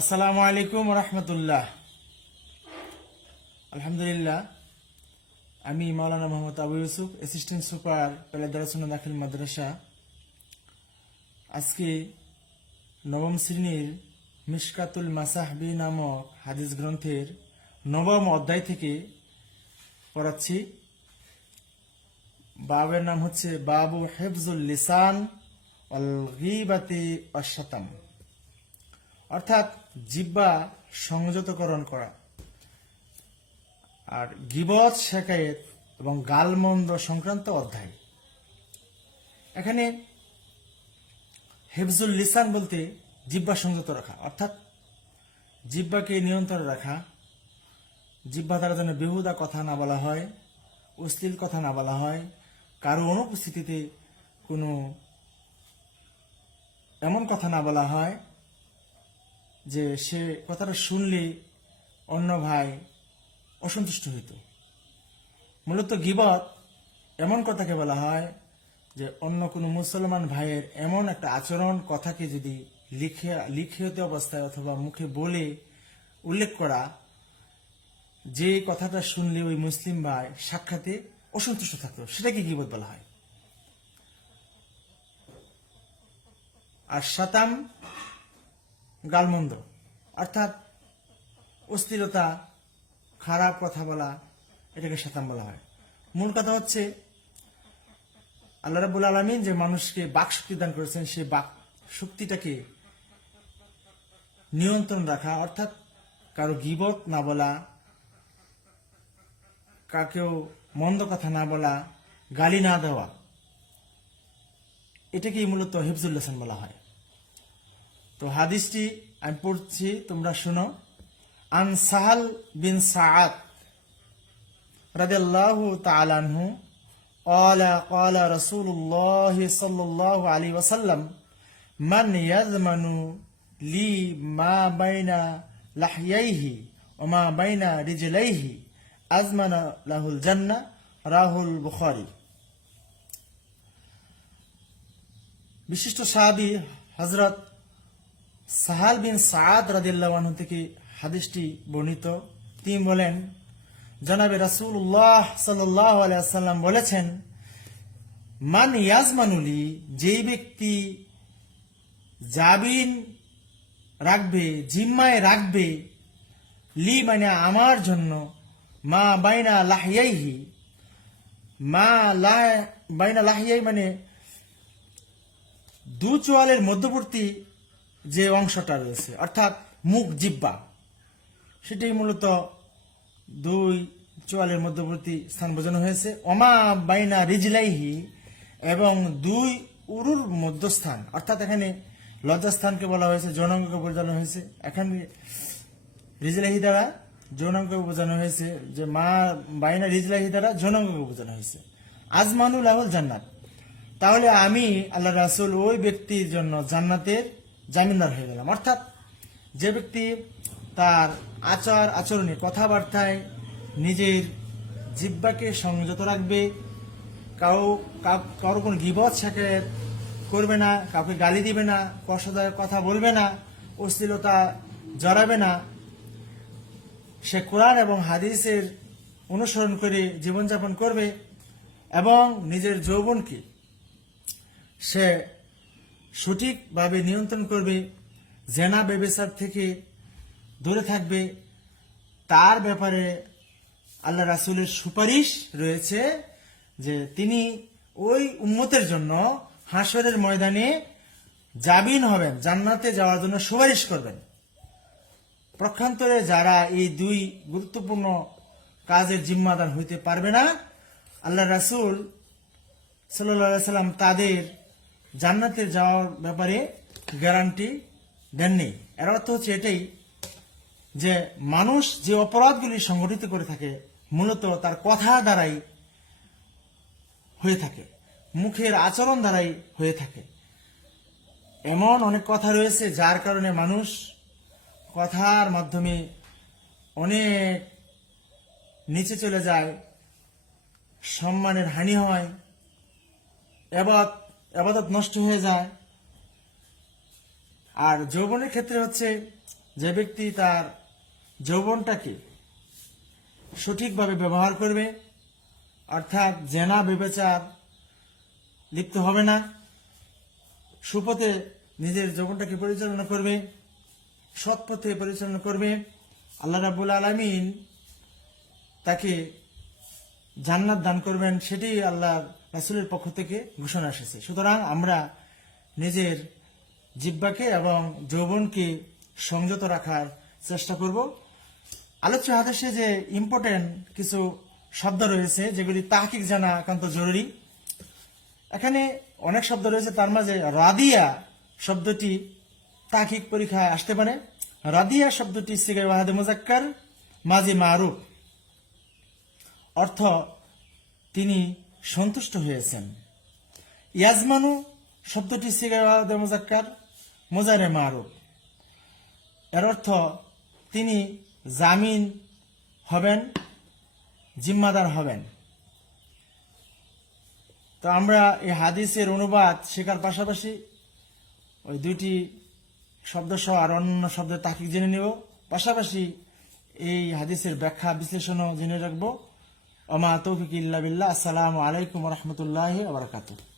আসসালামু আলাইকুম রহমতুল্লাহ। আলহামদুলিল্লাহ, আমি মাওলানা মোহাম্মদ আবু ইউসুফ, অ্যাসিস্ট্যান্ট সুপার পেলাদারসুন্নাহ দাখিল মাদ্রাসা। আজকে নবম শ্রেণীর মিশকাতুল মাসাহবি নামক হাদিস গ্রন্থের নবম অধ্যায় থেকে পড়াচ্ছি। বাবের নাম হচ্ছে বাবু হেফজুল লিসান ওয়াল গীবাতি ওয়াশ শাতাম, অর্থাৎ জিহ্বা সংযতকরণ করা আর গীবত শেখায়েত এবং গালমন্দ সংক্রান্ত অধ্যায়। এখানে হেফজুল লিসান বলতে জিহ্বা সংযত রাখা, অর্থাৎ জিহ্বাকে নিয়ন্ত্রণে রাখা। জিহ্বা দ্বারা যেন বেহুদা কথা না বলা হয়, অশ্লীল কথা না বলা হয়, কারো অনুপস্থিতিতে কোনো এমন কথা না বলা হয় যে সে কথাটা শুনলে অন্য ভাই অসন্তুষ্ট হইত। মূলত গীবত এমন কথাকে বলা হয় যে অন্য কোনো মুসলমান ভাইয়ের এমন একটা আচরণ কথাকে যদি লিখিত অবস্থায় অথবা মুখে বলে উল্লেখ করা, যে কথাটা শুনলে ওই মুসলিম ভাই সাক্ষাতে অসন্তুষ্ট থাকতো, সেটাকে গীবত বলা হয়। আর শাতাম গালমন্দ, অর্থাৎ অস্থিরতা, খারাপ কথা বলা, এটাকে শাতাম বলা হয়। মূল কথা হচ্ছে আল্লাহ রাব্বুল আলামিন যে মানুষকে বাক শক্তি দান করেছেন, সেই বাক শক্তিটাকে নিয়ন্ত্রণ রাখা, অর্থাৎ কারো গীবত না বলা, কাকেও মন্দ কথা না বলা, গালি না দেওয়া, এটাকেই মূলত হিফজুল লিসান বলা হয়। তো হাদিসটি আমি পড়ছি, তোমরা শোনো। আন সাহাল বিন সাআদ রাদিয়াল্লাহু তাআলা আনহু قال قال رسول الله صلى الله عليه وسلم من يضمن لي ما بين لحييه وما بين رجليه أضمن له الجنة রাহুল বুখারী। বিশিষ্ট সাহাবী হযরত সাহাল বিন সাআদ রাদিয়াল্লাহু আনহু থেকে হাদিসটি বর্ণিত। তিনি বলেন, জনাবে রাসূলুল্লাহ সাল্লাল্লাহু আলাইহি ওয়াসাল্লাম বলেছেন, মান ইয়াজমানুলি, যেই ব্যক্তি জাবিন রাখবে, জিম্মায় রাখবে, লি মানে আমার জন্য, মা বাইনা লাহিয়াইহি, বাইনা লাহিয়াই মানে দু চোয়ালের মধ্যবর্তী যে অংশটা রয়েছে, অর্থাৎ মুখ জিহ্বা, সেটাই মূলত দুই চোয়ালের মধ্যবর্তী স্থান বোঝানো হয়েছে। ওমা বাইনা রিজলাইহি, এবং দুই উরুর মধ্যস্থান, অর্থাৎ এখানে লজ্জাস্থানকে বলা হয়েছে, যৌনাঙ্গকে বোঝানো হয়েছে। এখানে রিজলাইহি দ্বারা যৌনাঙ্গকে বোঝানো হয়েছে, যে মা বাইনা রিজলাইহি দ্বারা যৌনাঙ্গকে বোঝানো হয়েছে। আজমানুল লাহুল জান্নাত, তাহলে আমি আল্লাহ রাসূল ওই ব্যক্তির জন্য জান্নাতের জামিনদার হয়ে গেলাম। অর্থাৎ যে ব্যক্তি তার আচরণে, কথাবার্তায় নিজের জিহ্বাকে সংযত রাখবে, কারো কোনো গীবত শেখায়েত করবে না, কাউকে গালি দিবে না, কষ্টদায়ক কথা বলবে না, অশ্লীলতা জড়াবে না, সে কোরআন এবং হাদিসের অনুসরণ করে জীবনযাপন করবে এবং নিজের যৌবনকে সে সঠিকভাবে নিয়ন্ত্রণ করবে, জেনা ব্যভিচার থেকে দূরে থাকবে, তার ব্যাপারে আল্লাহ রাসূলের সুপারিশ রয়েছে যে তিনি ওই উম্মতের জন্য হাসরের ময়দানে জামিন হবেন, জান্নাতে যাওয়ার জন্য সুপারিশ করবেন। পক্ষান্তরে যারা এই দুই গুরুত্বপূর্ণ কাজের জিম্মাদার হইতে পারবে না, আল্লাহ রাসূল সাল্লাল্লাহু আলাইহি সাল্লাম তাদের জান্নাতে যাওয়ার ব্যাপারে গ্যারান্টি দেননি। এর অর্থ হচ্ছে এটাই যে মানুষ যে অপরাধগুলি সংগঠিত করে থাকে, মূলত তার কথা দ্বারাই হয়ে থাকে, মুখের আচরণ দ্বারাই হয়ে থাকে। এমন অনেক কথা রয়েছে যার কারণে মানুষ কথার মাধ্যমে অনেক নিচে চলে যায়, সম্মানের হানি হয়, এবাদত নষ্ট হয়ে যায়। আর যৌবনের ক্ষেত্রে হচ্ছে যে ব্যক্তি তার যৌবনটাকে সঠিকভাবে ব্যবহার করবে, অর্থাৎ জেনা ব্যভিচার লিপ্ত হবে না, সুপথে নিজের যৌবনটাকে পরিচালনা করবে, সৎ পথে পরিচালনা করবে, আল্লাহ রাব্বুল আলামিন তাকে জান্নাত দান করবেন, সেটি আল্লাহ রাসূলের পক্ষ থেকে ঘোষণা এসেছে। সুতরাং আমরা নিজের জিহ্বাকে এবং যৌবনকে সংযত রাখার চেষ্টা করব। আলোচ্য হাদিসে যে ইম্পর্টেন্ট কিছু শব্দ রয়েছে যেগুলি তাহকিক জানা একান্ত জরুরি। এখানে অনেক শব্দ রয়েছে, তার মাঝে রাদিয়া শব্দটি তাহকিক পরীক্ষায় আসতে পারে। রাদিয়া শব্দটি সিগায় ওয়াহিদে মুজাক্কার মাজি মারুফ, অর্থ তিনি সন্তুষ্ট হয়েছেন। ইয়াজমানু শব্দটি সিগায় ওয়াহিদে মুজাক্কার মুজারে মারুফ, এর অর্থ তিনি জামিন হবেন, জিম্মাদার হবেন। তো আমরা এই হাদিসের অনুবাদ শেখার পাশাপাশি ওই দুইটি শব্দ সহ আর অন্য শব্দের তাহকিক জেনে নেব, পাশাপাশি এই হাদিসের ব্যাখ্যা বিশ্লেষণও জেনে রাখবো। ওমা তৌফিক ইল্লা বিল্লাহ। আসসালামু আলাইকুম ওয়া রাহমাতুল্লাহি ওয়া বারাকাতুহু।